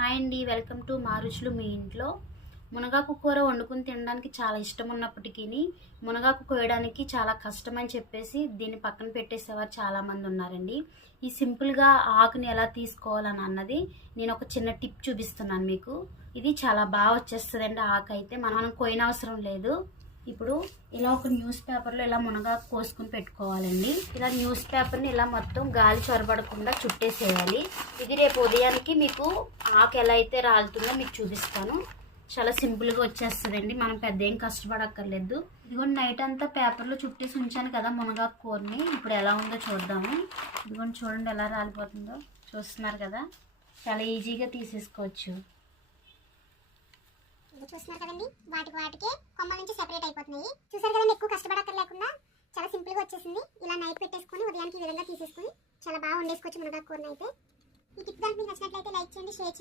Hi అండి, welcome to మా రుచులు మీ ఇంట్లో. మునగాకు కూర వండుకుని తినడానికి చాలా ఇష్టం ఉన్నప్పటికీ మునగాకు కోయడానికి చాలా కష్టం అని చెప్పేసి దీన్ని పక్కన పెట్టేసేవారు చాలామంది ఉన్నారండి. ఈ సింపుల్గా ఆకుని ఎలా తీసుకోవాలని అన్నది నేను ఒక చిన్న టిప్ చూపిస్తున్నాను మీకు. ఇది చాలా బాగా వచ్చేస్తుందండి. ఆకు అయితే మనం కోయన అవసరం లేదు. ఇప్పుడు ఇలా ఒక న్యూస్ పేపర్లో ఇలా మునగాకు కోసుకుని పెట్టుకోవాలండి. ఇలా న్యూస్ పేపర్ని ఇలా మొత్తం గాలి చొరబడకుండా చుట్టేసేయాలి. ఇది రేపు ఉదయానికి మీకు ఆకు ఎలా అయితే రాలుతుందో మీకు చూపిస్తాను. చాలా సింపుల్గా వచ్చేస్తుందండి. మనం పెద్ద ఏం కష్టపడక్కర్లేదు. ఇదిగోండి, నైట్ అంతా పేపర్లో చుట్టేసి ఉంచాను కదా మునగాకు కూరని. ఇప్పుడు ఎలా ఉందో చూద్దాము. ఇదిగోండి, చూడండి ఎలా రాలిపోతుందో. చూస్తున్నారు కదా, చాలా ఈజీగా తీసేసుకోవచ్చు. చూస్తున్నారు కదండి, వాటికే కొమ్మల నుంచి సెపరేట్ అయిపోతున్నాయి. చూసారు కదండి, ఎక్కువ కష్టపడక్కర్లేకుండా చాలా సింపుల్ గా వచ్చేసింది. ఇలా నైట్ పెట్టేసుకొని ఉదయానికి ఈ విధంగా తీసేసుకొని చాలా బాగా వండేసుకోవచ్చు మునగాకు కూరని అయితే. ఈ టిప్ కనుక మీకు నచ్చినట్లయితే లైక్ చేయండి, షేర్ చేయండి.